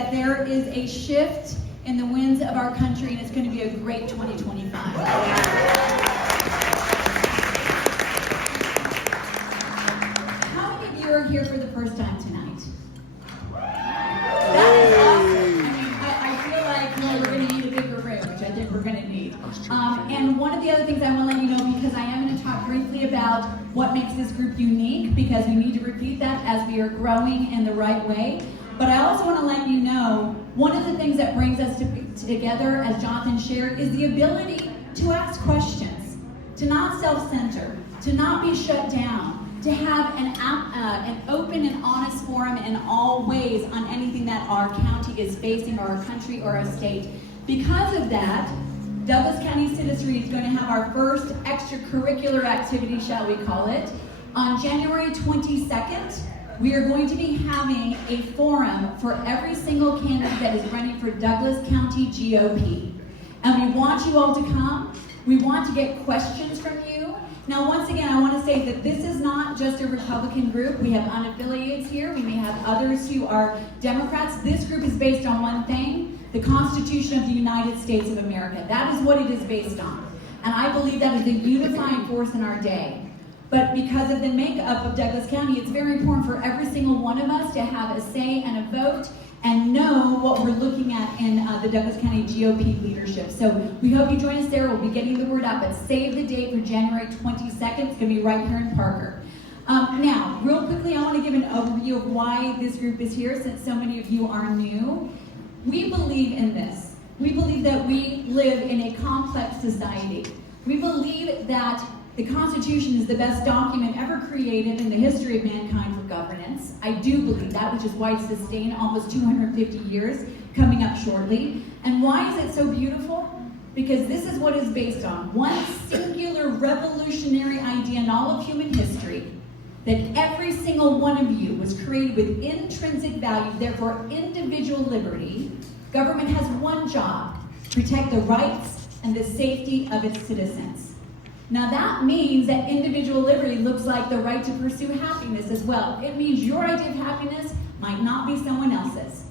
that there is a shift in the winds of our country, and it's going to be a great 2025. How many of you are here for the first time tonight? That is awesome. I feel like we're going to need a bigger room, which I think we're going to need. And one of the other things I want to let you know, because I am going to talk briefly about what makes this group unique, because we need to repeat that as we are growing in the right way. But I also want to let you know, one of the things that brings us together, as Jonathan shared, is the ability to ask questions, to not self-center, to not be shut down, to have an open and honest forum in all ways on anything that our county is facing, or our country, or our state. Because of that, Douglas County Citizenry is going to have our first extracurricular activity, shall we call it. On January 22nd, we are going to be having a forum for every single candidate that is running for Douglas County GOP. And we want you all to come. We want to get questions from you. Now, once again, I want to say that this is not just a Republican group. We have unaffiliates here. We may have others who are Democrats. This group is based on one thing: the Constitution of the United States of America. That is what it is based on. And I believe that is a unifying force in our day. But because of the makeup of Douglas County, it's very important for every single one of us to have a say and a vote and know what we're looking at in the Douglas County GOP leadership. So we hope you join us there. We'll be getting the word out, but save the date for January 22nd. It's going to be right here in Parker. Now, real quickly, I want to give an overview of why this group is here, since so many of you are new. We believe in this. We believe that we live in a complex society. We believe that the Constitution is the best document ever created in the history of mankind for governance. I do believe that, which is why it's sustained almost 250 years, coming up shortly. And why is it so beautiful? Because this is what it's based on. One singular revolutionary idea in all of human history, that every single one of you was created with intrinsic value, therefore individual liberty. Government has one job: protect the rights and the safety of its citizens. Now that means that individual liberty looks like the right to pursue happiness as well. It means your idea of happiness might not be someone else's.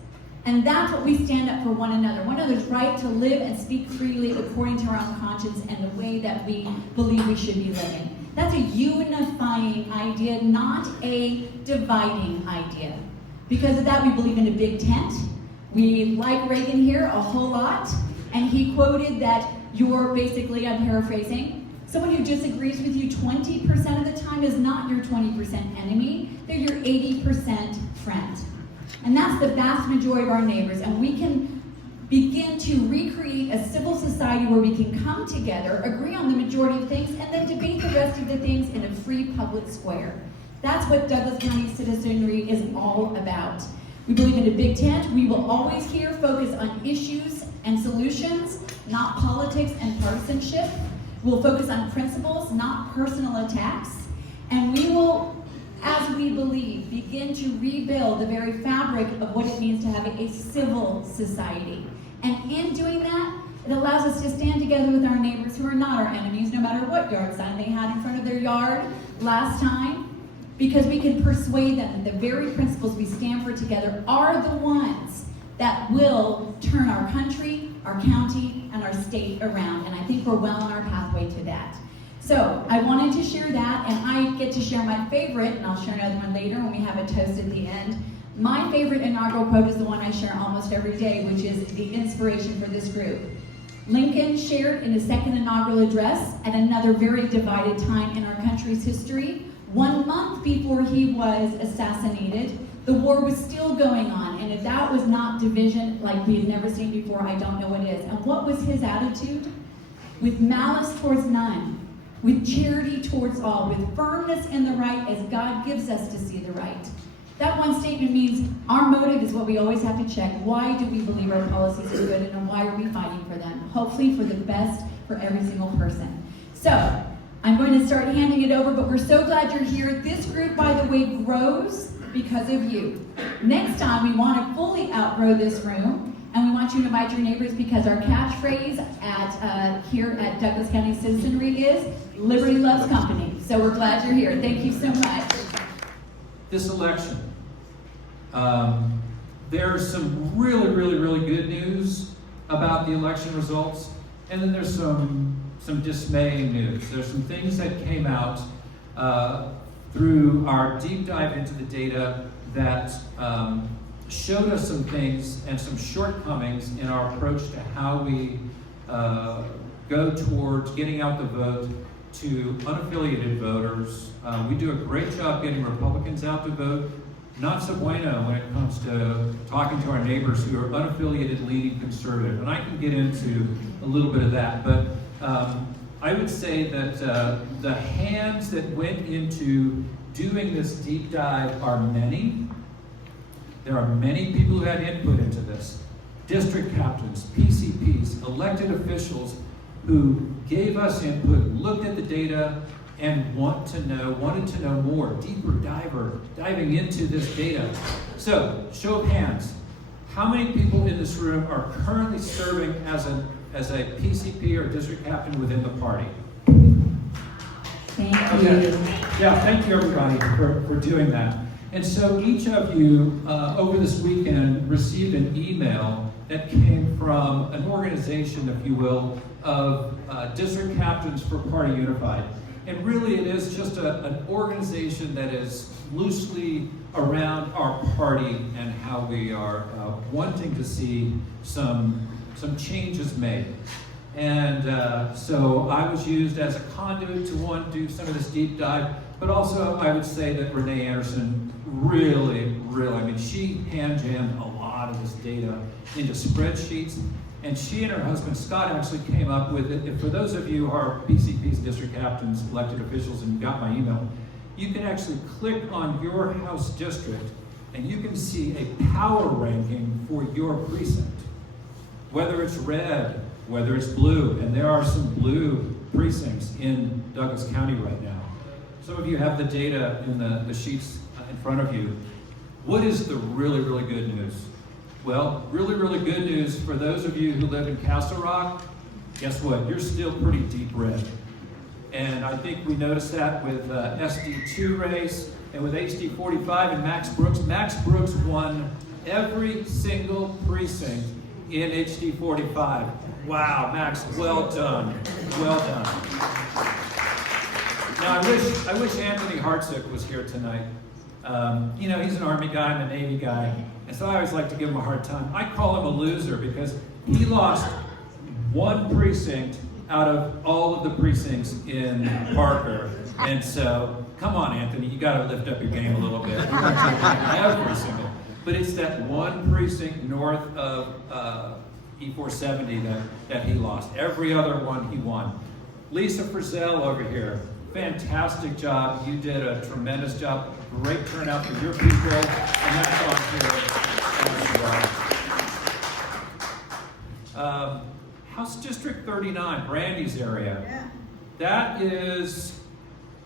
And that's what we stand up for one another's right to live and speak freely according to our own conscience and the way that we believe we should be living. That's a unifying idea, not a dividing idea. Because of that, we believe in a big tent. We like Reagan here a whole lot, and he quoted that you're basically, I'm paraphrasing, someone who disagrees with you 20% of the time is not your 20% enemy, they're your 80% friend. And that's the vast majority of our neighbors, and we can begin to recreate a civil society where we can come together, agree on the majority of things, and then debate the rest of the things in a free public square. That's what Douglas County Citizenry is all about. We believe in a big tent. We will always here focus on issues and solutions, not politics and partisanship. We'll focus on principles, not personal attacks. And we will, as we believe, begin to rebuild the very fabric of what it means to have a civil society. And in doing that, it allows us to stand together with our neighbors who are not our enemies, no matter what yard sign they had in front of their yard last time, because we can persuade them that the very principles we stand for together are the ones that will turn our country, our county, and our state around. And I think we're well on our pathway to that. So I wanted to share that, and I get to share my favorite, and I'll share another one later when we have a toast at the end. My favorite inaugural quote is the one I share almost every day, which is the inspiration for this group. Lincoln shared in his second inaugural address at another very divided time in our country's history. 1 month before he was assassinated, the war was still going on, and if that was not division like we had never seen before, I don't know what is. And what was his attitude? With malice towards none, with charity towards all, with firmness in the right as God gives us to see the right. That one statement means our motive is what we always have to check. Why do we believe our policies are good, and why are we fighting for them? Hopefully for the best for every single person. So, I'm going to start handing it over, but we're so glad you're here. This group, by the way, grows because of you. Next time, we want to fully outgrow this room, and we want you to invite your neighbors, because our catchphrase here at Douglas County Citizenry is, Liberty Loves Company. So we're glad you're here. Thank you so much. This election, there's some really, really, really good news about the election results, and then there's some dismaying news. There's some things that came out through our deep dive into the data that showed us some things and some shortcomings in our approach to how we go towards getting out the vote to unaffiliated voters. We do a great job getting Republicans out to vote. Not so bueno when it comes to talking to our neighbors who are unaffiliated, leaning conservative. And I can get into a little bit of that. But I would say that the hands that went into doing this deep dive are many. There are many people who had input into this. District captains, PCPs, elected officials who gave us input, looked at the data, and wanted to know more, deeper diving into this data. So, show of hands. How many people in this room are currently serving as a PCP or district captain within the party? Thank you. Okay. Yeah, thank you everybody for doing that. And so each of you over this weekend received an email that came from an organization, if you will, of district captains for Party Unified. And really it is just an organization that is loosely around our party and how we are wanting to see some changes made. And so I was used as a conduit to do some of this deep dive, but also I would say that Renee Anderson really, I mean, she hand jammed a lot of this data into spreadsheets, and she and her husband Scott actually came up with it. And for those of you who are PCPs, district captains, elected officials, and got my email, you can actually click on your house district and you can see a power ranking for your precinct. Whether it's red, whether it's blue, and there are some blue precincts in Douglas County right now. Some of you have the data in the sheets in front of you. What is the really, really good news? Well, really, really good news for those of you who live in Castle Rock, guess what? You're still pretty deep red. And I think we noticed that with SD2 race and with HD45 and Max Brooks. Max Brooks won every single precinct in HD45. Wow, Max, well done. Well done. Now, I wish Anthony Hartsook was here tonight. You know, he's an Army guy, I'm a Navy guy, and so I always like to give him a hard time. I call him a loser because he lost one precinct out of all of the precincts in Parker. And so, come on, Anthony, you got to lift up your game a little bit. Every single. But it's that one precinct north of E470 that he lost. Every other one he won. Lisa Frizzell over here, fantastic job. You did a tremendous job. Great turnout for your people, and that's on here as well. House District 39, Brandy's area. Yeah. That is,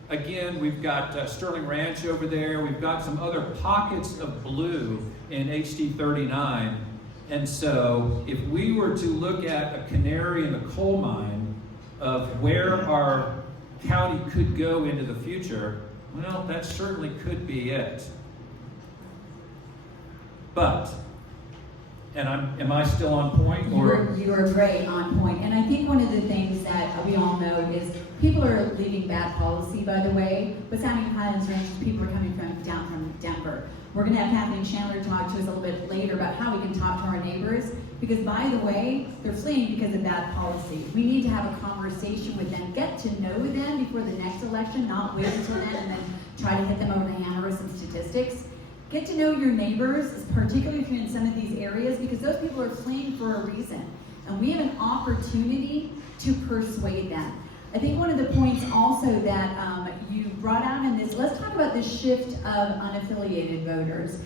again, we've got Sterling Ranch over there. We've got some other pockets of blue in HD 39. And so if we were to look at a canary in the coal mine of where our county could go into the future, well, that certainly could be it. But, and am I still on point? Or? You are great on point. And I think one of the things that we all know is people are leaving bad policy, by the way. What's happening in Highlands Range is people are coming down from Denver. We're going to have Kathleen Chandler talk to us a little bit later about how we can talk to our neighbors. Because, by the way, they're fleeing because of bad policy. We need to have a conversation with them, get to know them before the next election, not wait until then and then try to hit them over the hammer with some statistics. Get to know your neighbors, particularly if you're in some of these areas, because those people are fleeing for a reason. And we have an opportunity to persuade them. I think one of the points also that you brought out in this, let's talk about the shift of unaffiliated voters.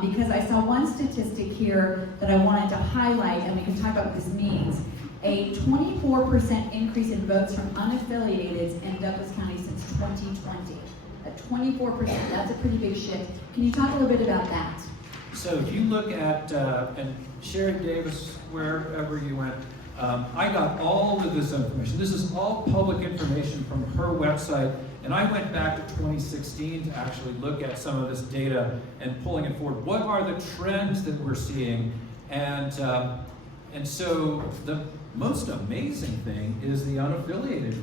Because I saw one statistic here that I wanted to highlight, and we can talk about what this means. A 24% increase in votes from unaffiliated in Douglas County since 2020. At 24%, that's a pretty big shift. Can you talk a little bit about that? So if you look at, and Sherry Davis, wherever you went, I got all of this information. This is all public information from her website. And I went back to 2016 to actually look at some of this data and pulling it forward. What are the trends that we're seeing? And so the most amazing thing is the unaffiliated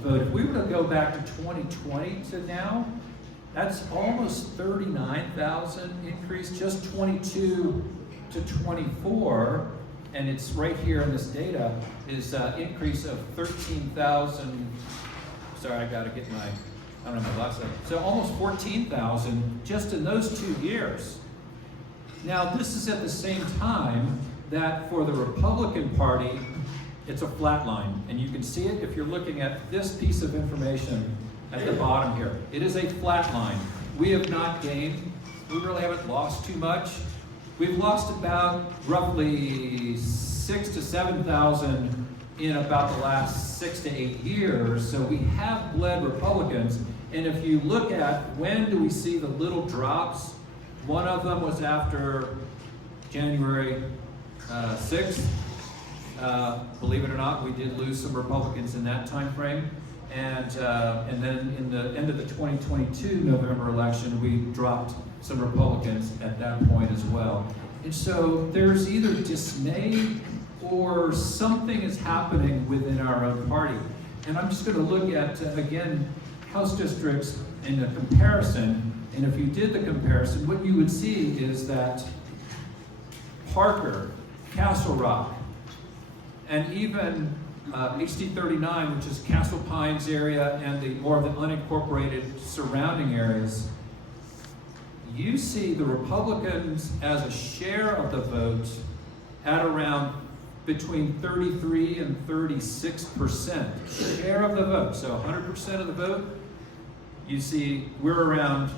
vote. If we were to go back to 2020 to now, that's almost 39,000 increase, just 22 to 24, and it's right here in this data, is increase of 13,000, sorry, I gotta get my, I don't have my glasses up. So almost 14,000 just in those 2 years. Now this is at the same time that for the Republican Party, it's a flat line. And you can see it if you're looking at this piece of information at the bottom here. It is a flat line. We have not gained, we really haven't lost too much. We've lost about roughly 6,000 to 7,000 in about the last 6 to 8 years. So we have bled Republicans. And if you look at when do we see the little drops, one of them was after January 6th. Believe it or not, we did lose some Republicans in that time frame. And then in the end of the 2022 November election, we dropped some Republicans at that point as well. And so there's either dismay or something is happening within our own party. And I'm just going to look at, again, House districts in a comparison. And if you did the comparison, what you would see is that Parker, Castle Rock, and even HD 39, which is Castle Pines area and the more of the unincorporated surrounding areas, you see the Republicans as a share of the vote at around between 33 and 36% share of the vote. So 100% of the vote, you see we're around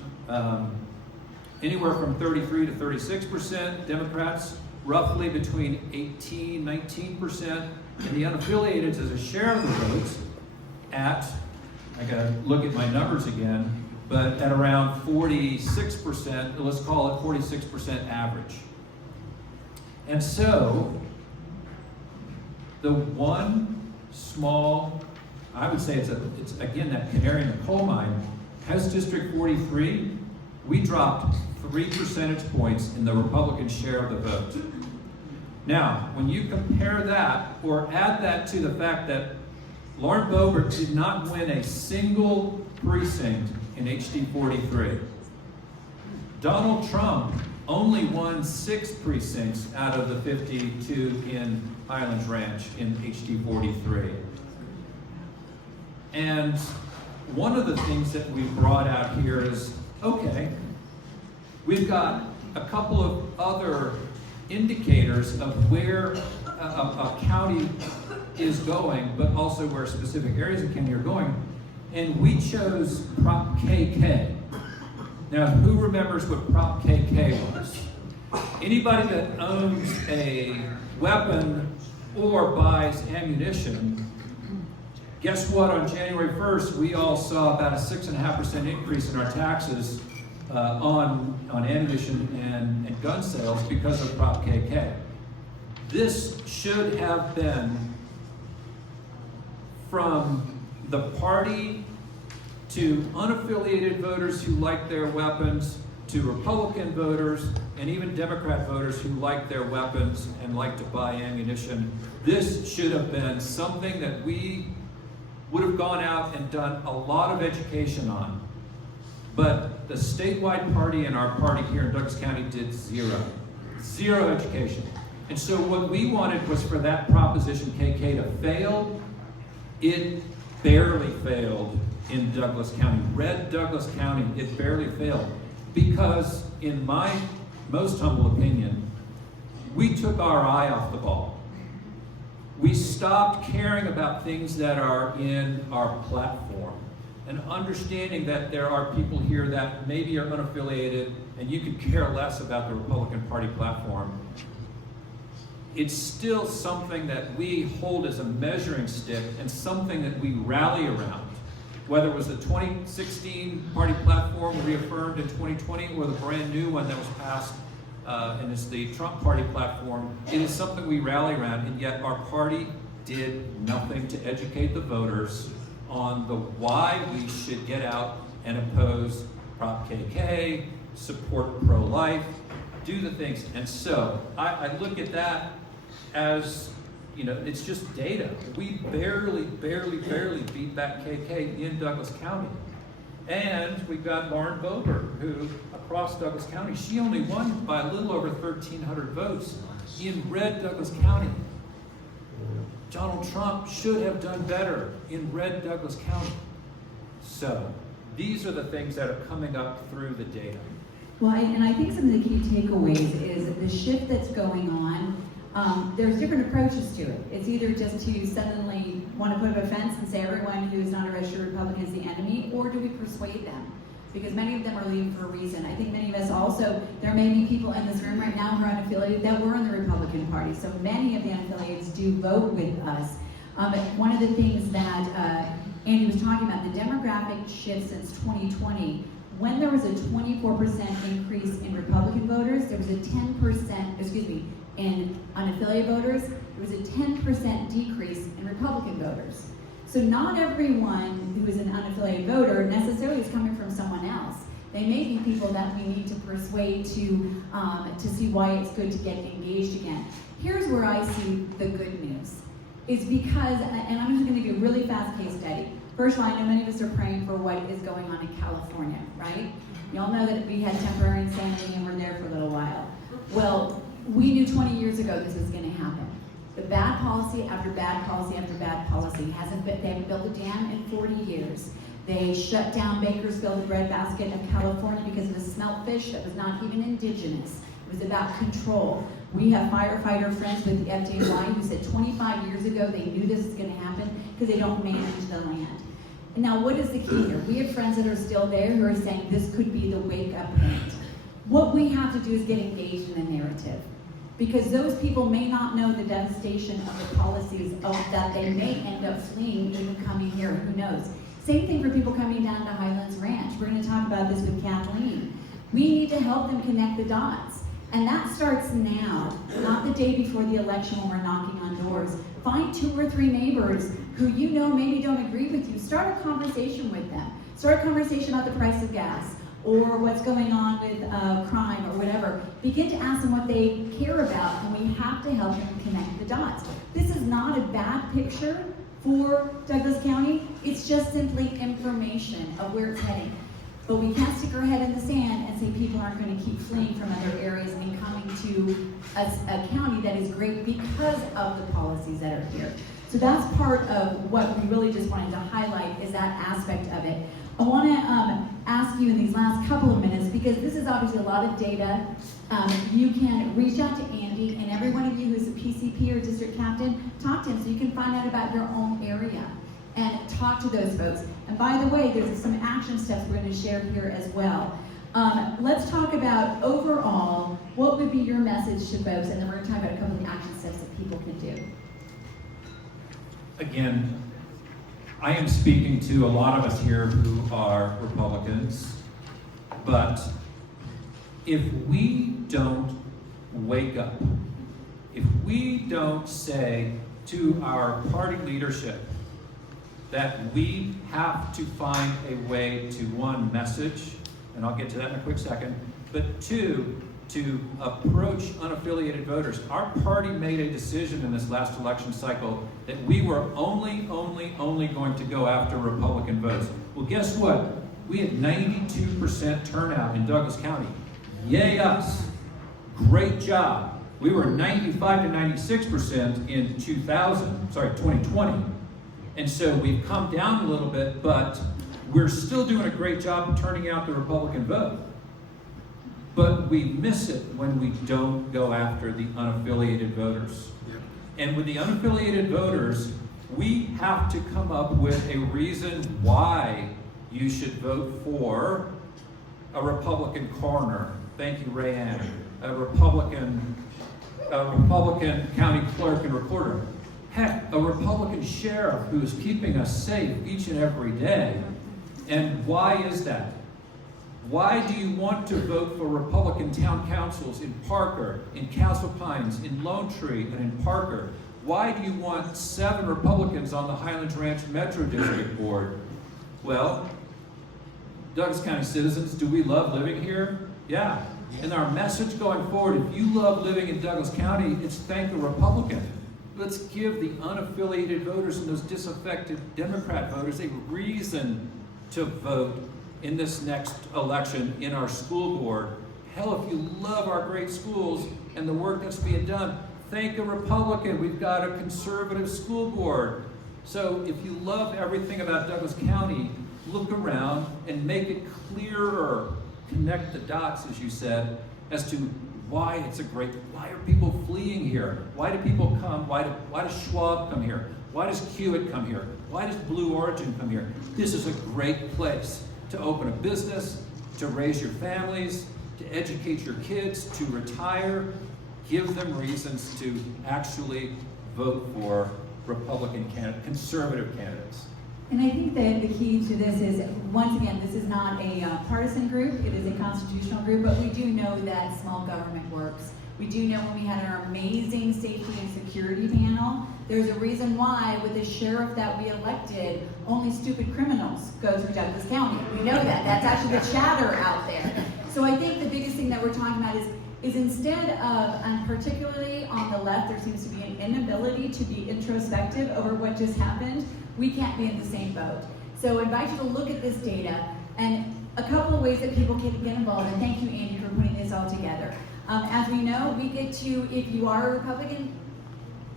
anywhere from 33 to 36%. Democrats roughly between 18, 19%. And the unaffiliated as a share of the votes at, I gotta look at my numbers again, but at around 46%, let's call it 46% average. And so, the one small, I would say it's again that canary in the coal mine, House District 43, we dropped 3 percentage points in the Republican share of the vote. Now, when you compare that or add that to the fact that Lauren Boebert did not win a single precinct in HD 43. Donald Trump only won 6 precincts out of the 52 in Highlands Ranch in HD 43. And one of the things that we brought out here is, okay, we've got a couple of other indicators of where a county is going, but also where specific areas of county are going. And we chose Prop KK. Now, who remembers what Prop KK was? Anybody that owns a weapon or buys ammunition, guess what? On January 1st, we all saw about a 6.5% increase in our taxes on ammunition and gun sales because of Prop KK. This should have been from the party to unaffiliated voters who like their weapons, to Republican voters, and even Democrat voters who like their weapons and like to buy ammunition. This should have been something that we would have gone out and done a lot of education on. But the statewide party and our party here in Douglas County did zero education. And so what we wanted was for that Proposition KK to fail. It barely failed in Douglas County. Red Douglas County, it barely failed. Because in my most humble opinion, we took our eye off the ball. We stopped caring about things that are in our platform and understanding that there are people here that maybe are unaffiliated and you could care less about the Republican Party platform. It's still something that we hold as a measuring stick and something that we rally around. Whether it was the 2016 party platform reaffirmed in 2020 or the brand new one that was passed and it's the Trump party platform, it is something we rally around, and yet our party did nothing to educate the voters on the why we should get out and oppose Prop KK, support pro-life, do the things. And so I look at that as, you know, it's just data. We barely beat back KK in Douglas County. And we've got Lauren Boebert, who across Douglas County, she only won by a little over 1,300 votes in red Douglas County. Donald Trump should have done better in red Douglas County. So these are the things that are coming up through the data. Well, and I think some of the key takeaways is the shift that's going on. There's different approaches to it. It's either just to suddenly want to put up a fence and say everyone who is not a registered Republican is the enemy, or do we persuade them? Because many of them are leaving for a reason. I think many of us also, there may be people in this room right now who are unaffiliated that were in the Republican Party. So many of the unaffiliates do vote with us. One of the things that Andy was talking about, the demographic shift since 2020, when there was a 24% increase in Republican voters, there was a 10%, in unaffiliated voters, there was a 10% decrease in Republican voters. So not everyone who is an unaffiliated voter necessarily is coming from someone else. They may be people that we need to persuade to see why it's good to get engaged again. Here's where I see the good news. It's because, and I'm just going to do a really fast case study. First of all, I know many of us are praying for what is going on in California, right? You all know that we had temporary insanity and we're there for a little while. Well, we knew 20 years ago this was going to happen. The bad policy after bad policy after bad policy they haven't built a dam in 40 years. They shut down Bakersfield, the breadbasket of California, because of a smelt fish that was not even indigenous. It was about control. We have firefighter friends with the FDNY who said 25 years ago they knew this was going to happen because they don't manage the land. And now what is the key here? We have friends that are still there who are saying this could be the wake-up point. What we have to do is get engaged in the narrative. Because those people may not know the devastation of the policies that they may end up fleeing even coming here, who knows. Same thing for people coming down to Highlands Ranch. We're going to talk about this with Kathleen. We need to help them connect the dots. And that starts now, not the day before the election when we're knocking on doors. Find 2 or 3 neighbors who you know maybe don't agree with you. Start a conversation with them. Start a conversation about the price of gas, or what's going on with crime or whatever. Begin to ask them what they care about, and we have to help them connect the dots. This is not a bad picture for Douglas County. It's just simply information of where it's heading. But we can't stick our head in the sand and say people aren't going to keep fleeing from other areas and coming to a county that is great because of the policies that are here. So that's part of what we really just wanted to highlight, is that aspect of it. I want to ask you in these last couple of minutes, because this is obviously a lot of data. You can reach out to Andy, and every one of you who's a PCP or district captain, talk to him so you can find out about your own area and talk to those folks. And by the way, there's some action steps we're going to share here as well. Let's talk about overall, what would be your message to folks, and then we're going to talk about a couple of the action steps that people can do. Again, I am speaking to a lot of us here who are Republicans, but if we don't wake up, if we don't say to our party leadership that we have to find a way to, 1, message, and I'll get to that in a quick second, but 2, to approach unaffiliated voters. Our party made a decision in this last election cycle that we were only going to go after Republican votes. Well, guess what? We had 92% turnout in Douglas County. Yay us. Great job. We were 95 to 96% in 2020. And so we've come down a little bit, but we're still doing a great job of turning out the Republican vote. But we miss it when we don't go after the unaffiliated voters. Yep. And with the unaffiliated voters, we have to come up with a reason why you should vote for a Republican coroner. Thank you, Rayanne. A Republican county clerk and recorder. Heck, a Republican sheriff who is keeping us safe each and every day. And why is that? Why do you want to vote for Republican town councils in Parker, in Castle Pines, in Lone Tree, and in Parker? why do you want 7 Republicans on the Highlands Ranch Metro District Board? Well, Douglas County citizens, do we love living here? Yeah. And our message going forward, if you love living in Douglas County, it's thank a Republican. Let's give the unaffiliated voters and those disaffected Democrat voters a reason to vote in this next election in our school board. Hell, if you love our great schools and the work that's being done, thank a Republican. We've got a conservative school board. So if you love everything about Douglas County, look around and make it clearer. Connect the dots, as you said, as to why it's a great, why are people fleeing here? Why do people come? Why does Schwab come here? Why does Hewitt come here? Why does Blue Origin come here? This is a great place to open a business, to raise your families, to educate your kids, to retire. Give them reasons to actually vote for Republican candidates, conservative candidates. And I think that the key to this is, once again, this is not a partisan group, it is a constitutional group, but we do know that small government works. We do know when we had our amazing safety and security panel, there's a reason why with the sheriff that we elected, only stupid criminals go through Douglas County. We know that. That's actually the chatter out there. So I think the biggest thing that we're talking about is instead of, and particularly on the left, there seems to be an inability to be introspective over what just happened. We can't be in the same boat. So I invite you to look at this data and a couple of ways that people can get involved. And thank you, Andy, for putting this all together. As we know, we get to, if you are a Republican,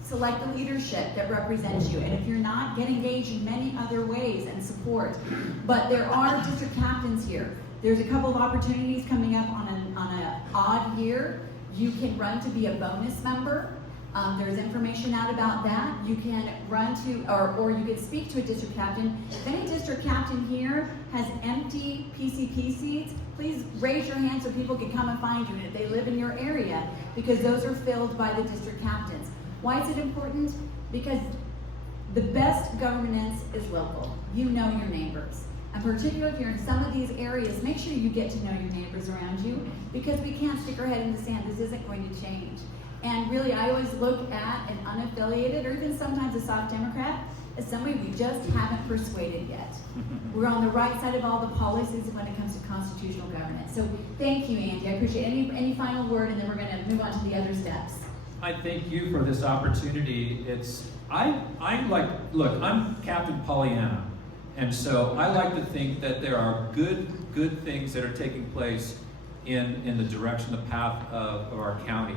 select the leadership that represents you. And if you're not, get engaged in many other ways and support. But there are district captains here. There's a couple of opportunities coming up on an odd year. You can run to be a bonus member. There's information out about that. You can run to, or you can speak to a district captain. If any district captain here has empty PCP seats, please raise your hand so people can come and find you if they live in your area, because those are filled by the district captains. Why is it important? Because the best governance is local. You know your neighbors. And particularly if you're in some of these areas, make sure you get to know your neighbors around you, because we can't stick our head in the sand. This isn't going to change. And really, I always look at an unaffiliated, or even sometimes a soft Democrat, as somebody we just haven't persuaded yet. We're on the right side of all the policies when it comes to constitutional governance. So thank you, Andy. I appreciate any final word, and then we're going to move on to the other steps. I thank you for this opportunity. Look, I'm Captain Pollyanna. And so I like to think that there are good things that are taking place in the direction, the path of our county.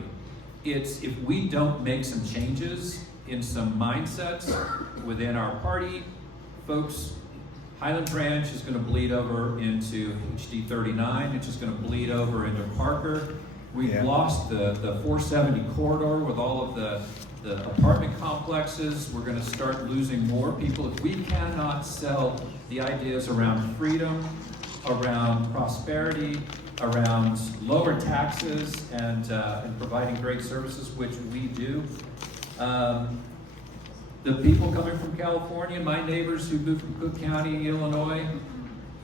It's if we don't make some changes in some mindsets within our party, folks, Highlands Ranch is going to bleed over into HD 39. It's just going to bleed over into Parker. We've lost the 470 corridor with all of the apartment complexes. We're going to start losing more people if we cannot sell the ideas around freedom, around prosperity, around lower taxes, and providing great services, which we do. The people coming from California, my neighbors who moved from Cook County, Illinois,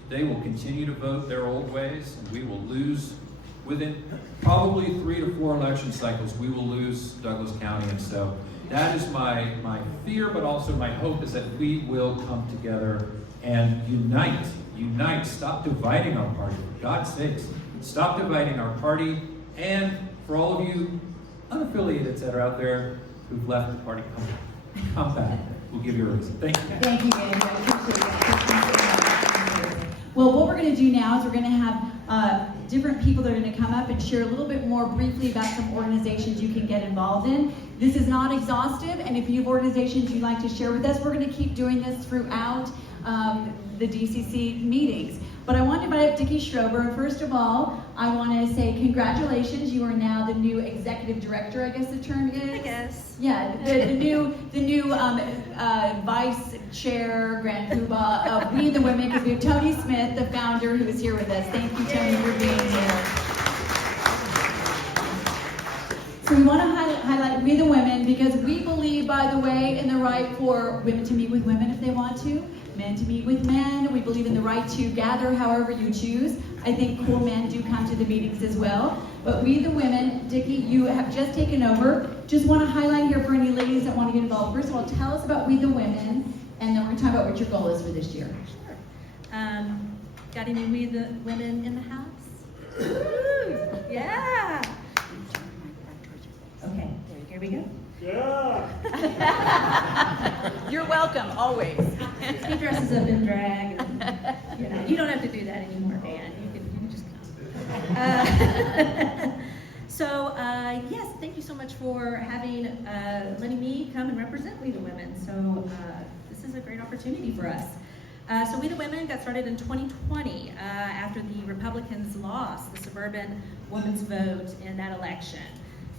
they will continue to vote their old ways, and we will lose. Within probably 3 to 4 election cycles, we will lose Douglas County. And so that is my fear, but also my hope, is that we will come together and unite, stop dividing our party, for God's sakes. Stop dividing our party. And for all of you unaffiliated that are out there who've left the party, come back. We'll give you a reason. Thank you. Thank you, Andy. I appreciate that. Well, what we're going to do now is we're going to have different people that are going to come up and share a little bit more briefly about some organizations you can get involved in. This is not exhaustive, and if you have organizations you'd like to share with us, we're going to keep doing this throughout the DCC meetings. But I want to invite up Dickie Schrober. First of all, I want to say congratulations. You are now the new executive director, I guess the term is? I guess. Yeah, the new vice chair, grand poobah of We the Women, because we have Tony Smith, the founder, who is here with us. Thank you, Tony, for being here. So we want to highlight We the Women, because we believe, by the way, in the right for women to meet with women if they want to. men to meet with men. We believe in the right to gather however you choose. I think cool men do come to the meetings as well. But We the Women, Dickie, you have just taken over. Just want to highlight here for any ladies that want to get involved. First of all, tell us about We the Women, and then we're going to talk about what your goal is for this year. Sure. Got any We the Women in the house? Ooh, yeah. Okay, here we go. Yeah. You're welcome, always. He dresses up in drag. And, you don't have to do that anymore, man. You can just come. Yes, thank you so much for letting me come and represent We the Women. So this is a great opportunity for us. So We the Women got started in 2020 after the Republicans lost the suburban women's vote in that election.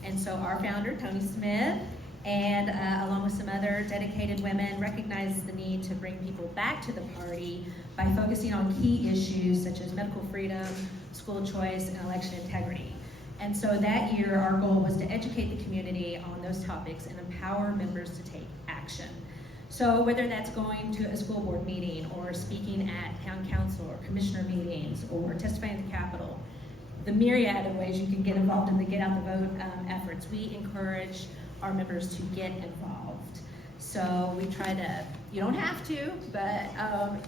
And so our founder, Tony Smith, and along with some other dedicated women, recognized the need to bring people back to the party by focusing on key issues such as medical freedom, school choice, and election integrity. And so that year, our goal was to educate the community on those topics and empower members to take action. So whether that's going to a school board meeting or speaking at town council or commissioner meetings or testifying at the Capitol, the myriad of ways you can get involved in the Get Out the Vote efforts, we encourage our members to get involved. So we try to, you don't have to, but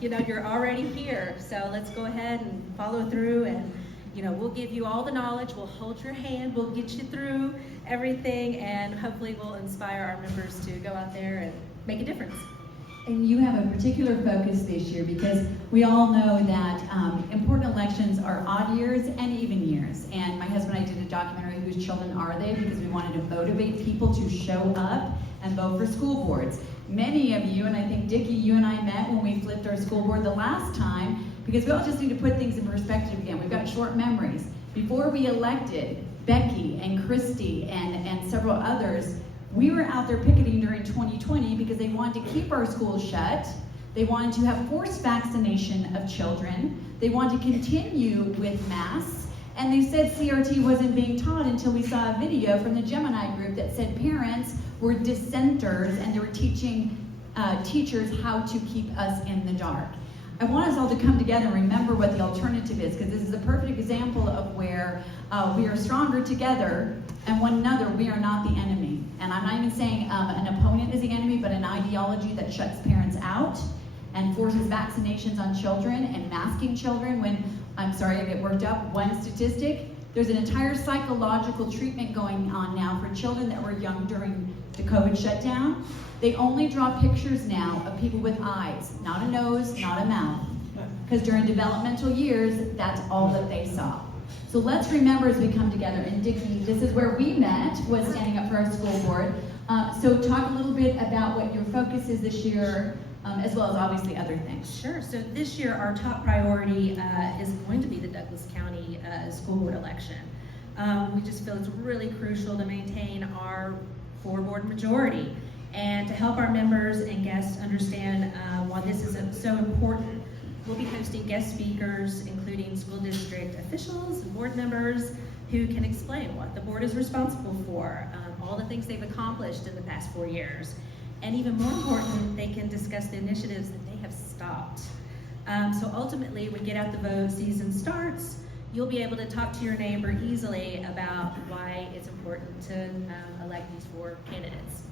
you're already here. So let's go ahead and follow through, and we'll give you all the knowledge, we'll hold your hand, we'll get you through everything, and hopefully we'll inspire our members to go out there and make a difference. And you have a particular focus this year because we all know that important elections are odd years and even years. And my husband and I did a documentary, Whose Children Are They? Because we wanted to motivate people to show up and vote for school boards. Many of you, and I think Dickie, you and I met when we flipped our school board the last time, because we all just need to put things in perspective again. We've got short memories. Before we elected Becky and Christy and several others, we were out there picketing during 2020 because they wanted to keep our schools shut. They wanted to have forced vaccination of children. They wanted to continue with masks. And they said CRT wasn't being taught until we saw a video from the Gemini group that said parents were dissenters and they were teaching teachers how to keep us in the dark. I want us all to come together and remember what the alternative is, because this is a perfect example of where we are stronger together and one another. We are not the enemy. And I'm not even saying an opponent is the enemy, but an ideology that shuts parents out and forces vaccinations on children and masking children when, I'm sorry, I get worked up. One statistic, there's an entire psychological treatment going on now for children that were young during the COVID shutdown. They only draw pictures now of people with eyes, not a nose, not a mouth. Because during developmental years, that's all that they saw. So let's remember as we come together. And Dickie, this is where we met, was standing up for our school board. So talk a little bit about what your focus is this year, as well as obviously other things. Sure. So this year, our top priority is going to be the Douglas County school board election. We just feel it's really crucial to maintain our 4-board majority and to help our members and guests understand why this is so important. We'll be hosting guest speakers, including school district officials and board members who can explain what the board is responsible for, all the things they've accomplished in the past 4 years. And even more important, they can discuss the initiatives that they have stopped. So ultimately, when Get Out the Vote season starts, you'll be able to talk to your neighbor easily about why it's important to elect these 4 candidates.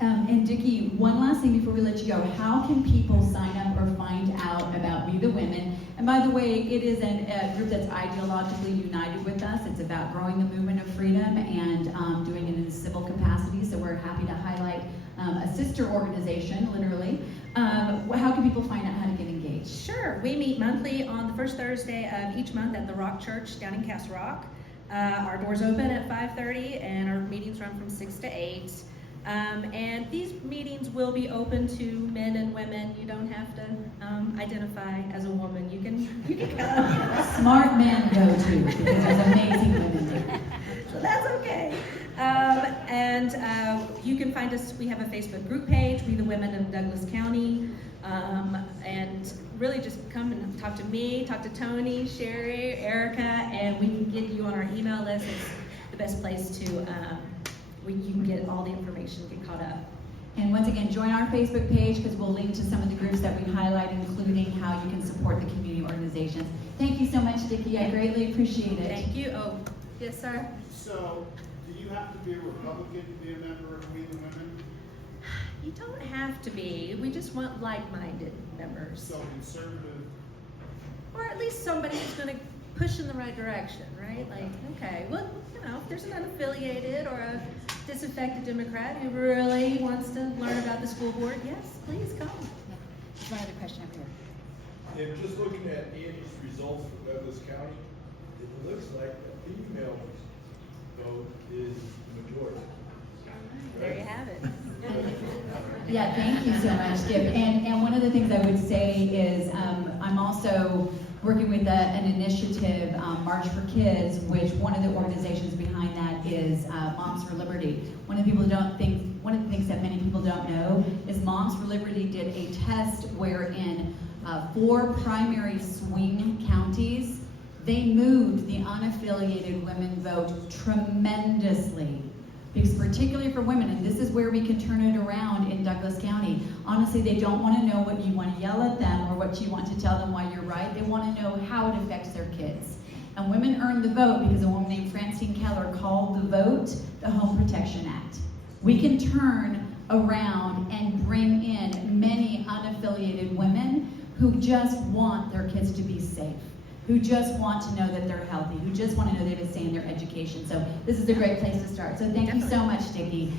And Dickie, one last thing before we let you go. How can people sign up or find out about We the Women? And by the way, it is a group that's ideologically united with us. It's about growing the movement of freedom and doing it in a civil capacity. So we're happy to highlight a sister organization, literally. How can people find out how to get engaged? Sure. We meet monthly on the first Thursday of each month at the Rock Church down in Castle Rock. Our doors open at 5:30 and our meetings run from 6 to 8. And these meetings will be open to men and women. You don't have to identify as a woman. You can come. Smart men go too, because there's amazing women there. So that's okay. You can find us. We have a Facebook group page, We the Women of Douglas County. And really just come and talk to me, talk to Tony, Sherry, Erica, and we can get you on our email list. It's the best place to where you can get all the information, get caught up. And once again, join our Facebook page because we'll link to some of the groups that we highlight, including how you can support the community organizations. Thank you so much, Dickie. I greatly appreciate it. Thank you. Oh, yes, sir. So, do you have to be a Republican to be a member of We the Women? You don't have to be. We just want like-minded members. So conservative, Or at least somebody who's going to push in the right direction, right? Like, okay, well, you know, if there's an unaffiliated or a disaffected Democrat who really wants to learn about the school board, yes, please come. There's one other question over here. And just looking at Andy's results for Douglas County, it looks like the female vote is the majority. There you have it. Yeah, thank you so much, Skip. And one of the things I would say is I'm also working with an initiative, March for Kids, which one of the organizations behind that is Moms for Liberty. One of the things that many people don't know is Moms for Liberty did a test wherein 4 primary swing counties, they moved the unaffiliated women vote tremendously. Because particularly for women, and this is where we can turn it around in Douglas County, honestly, they don't want to know what you want to yell at them or what you want to tell them why you're right. They want to know how it affects their kids. And women earned the vote because a woman named Francine Keller called the vote the Home Protection Act. We can turn around and bring in many unaffiliated women who just want their kids to be safe, who just want to know that they're healthy, who just want to know they have a say in their education. So this is a great place to start. So thank you so much, Dickie.